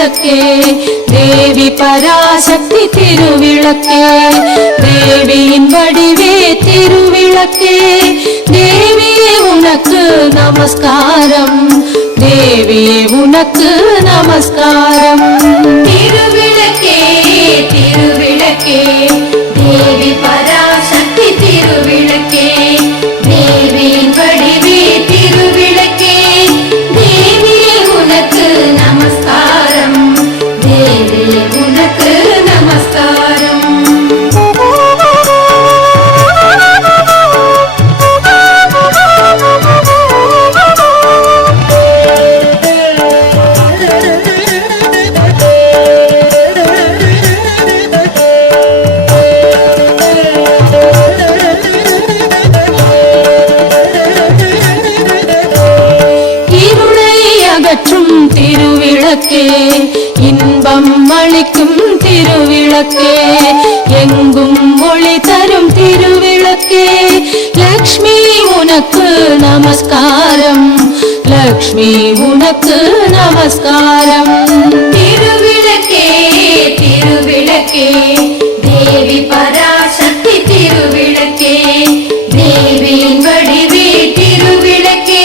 திருவிளக்கே தேவி பராசக்தி திருவிளக்கே தேவியின் வடிவே திருவிளக்கே தேவியே உனக்கு நமஸ்காரம் தேவியே உனக்கு நமஸ்காரம் திருவிளக்கே திருவிளக்கே தேவி பராசக்தி திருவிளக்கே தேவியின் வடிவே திருவிளக்கே தேவியே உனக்கு நமஸ்காரம் தேவியே உனக்கு நமஸ்காரம் திருவிளக்கே இன்பம் அளிக்கும் திருவிளக்கே எங்கும் ஒளி தரும் திருவிளக்கே லக்ஷ்மி உனக்கு நமஸ்காரம் லக்ஷ்மி உனக்கு நமஸ்காரம் திருவிளக்கே திருவிளக்கே தேவி பராசக்தி திருவிளக்கே தேவியின் வடிவே திருவிளக்கே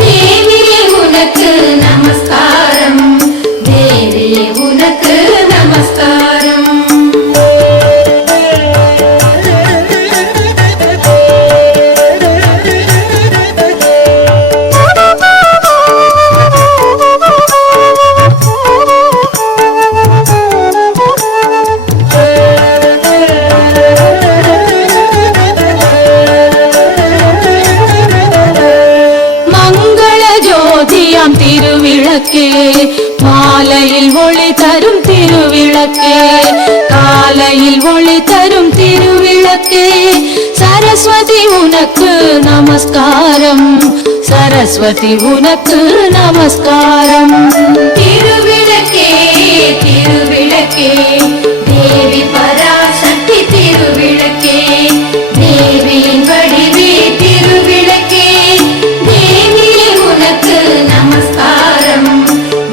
தேவியே உனக்கு நமஸ்காரம் தேவியே உனக்கு நமஸ்காரம் திருவிளக்கே மாலையில் ஒளி தரும் திருவிளக்கே காலையில் ஒளி தரும் திருவிளக்கே சரஸ்வதி உனக்கு நமஸ்காரம் சரஸ்வதி உனக்கு நமஸ்காரம் திருவிளக்கே திருவிளக்கே தேவி பராசக்தி திருவிளக்கே தேவியின் வடிவே திருவிளக்கே தேவியே உனக்கு நமஸ்காரம்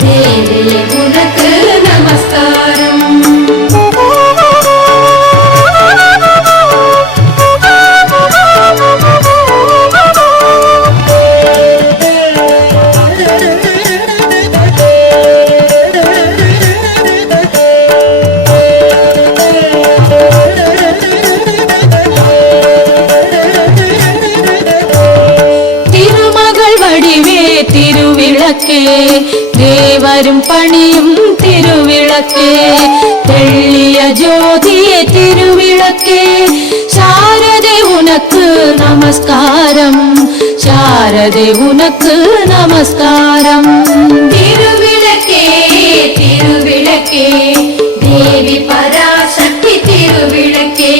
தேவியே உனக்கு நமஸ்காரம் திருவிளக்கே தேவரும் பணியும் திருவிளக்கே தெள்ளிய ஜோதியே திருவிளக்கே சாரதே உனக்கு நமஸ்காரம் சாரதே உனக்கு நமஸ்காரம் திருவிளக்கே திருவிளக்கே தேவி பராசக்தி திருவிளக்கே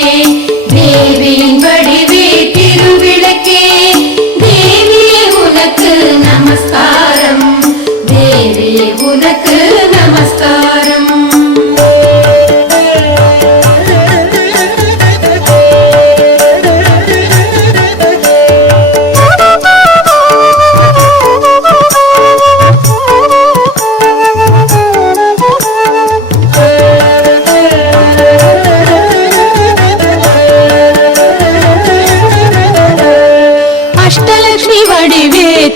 தேவியின் வடிவே திருவிளக்கே தேவியே உனக்கு நமஸ்காரம் தேவியே உனக்கு நமஸ்காரம்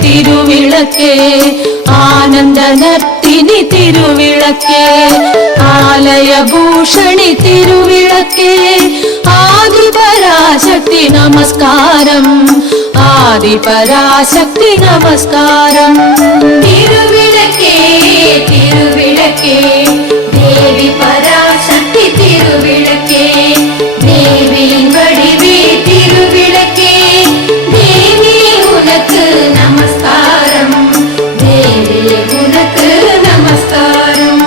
திருவிளக்கே ஆனந்த நர்த்தினி திருவிளக்கே ஆலய பூஷணி திருவிளக்கே ஆதி பராசக்தி நமஸ்காரம் ஆதி பராசக்தி நமஸ்காரம் திருவிளக்கே திருவிளக்கே தேவி பராசக்தி திருவிளக்கே தேவியின் வடிவே திருவிளக்கே தேவியே உனக்கு நமஸ்காரம் தேவியே உனக்கு நமஸ்காரம்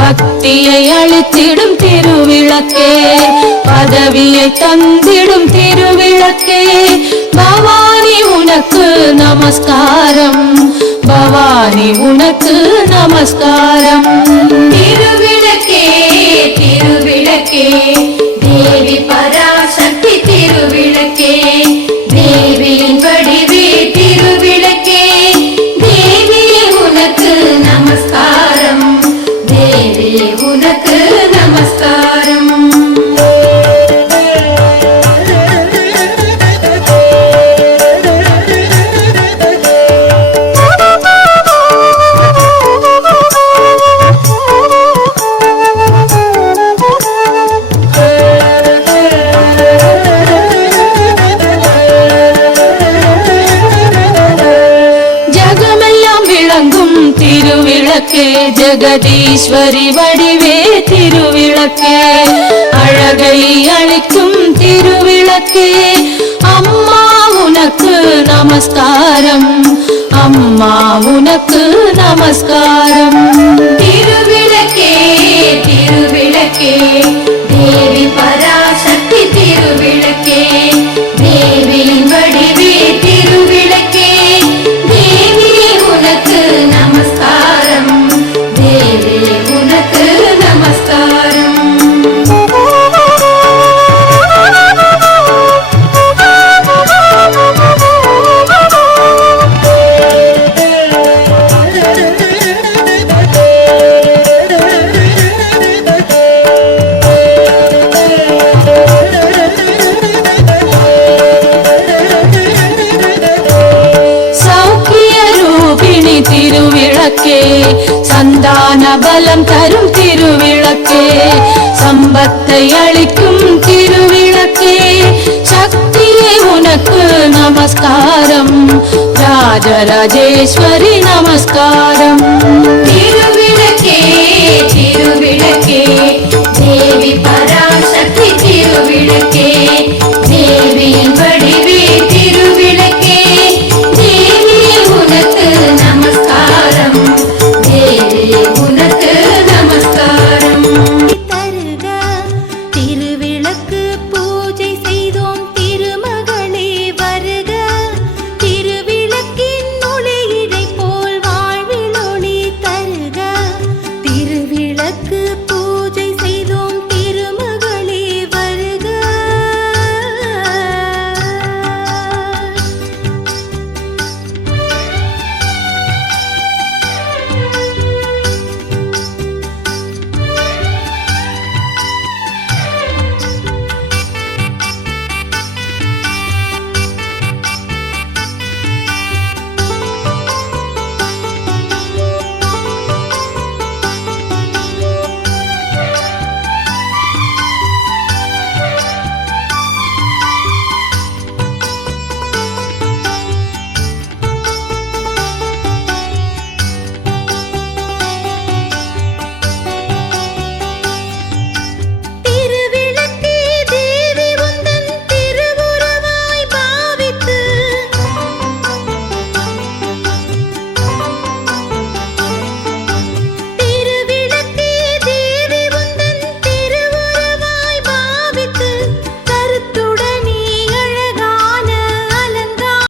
பக்தியை அளித்திடும் திருவிளக்கே, பதவியை தந்திடும் திருவிளக்கே, பவானி உனக்கு நமஸ்காரம், பவானி உனக்கு நமஸ்காரம். திருவிளக்கே திருவிளக்கே தேவி பராசக்தி திருவிளக்கே, தேவியின் வடிவே திருவிளக்கே, தேவி உனக்கு நமஸ்காரம், தேவி உனக்கு நமஸ்காரம். திருவிளக்கே, ஜெகதீஸ்வரி வடிவே திருவிளக்கே, அழகை அளிக்கும் திருவிளக்கே, அம்மா உனக்கு நமஸ்காரம், அம்மா உனக்கு நமஸ்காரம். திருவிளக்கே திருவிளக்கே தேவி பராசக்தி திருவிளக்கே, தேவியின் வடிவே திருவிளக்கே, தேவி உனக்கு நமஸ்காரம், தேவி உனக்கு நமஸ்காரம். திருவிளக்கே, சந்தான பலம் தரும் திருவிளக்கே, சம்பத்தை அளிக்கும் திருவிளக்கே, சக்தியே உனக்கு நமஸ்காரம், ராஜராஜேஸ்வரி நமஸ்காரம்.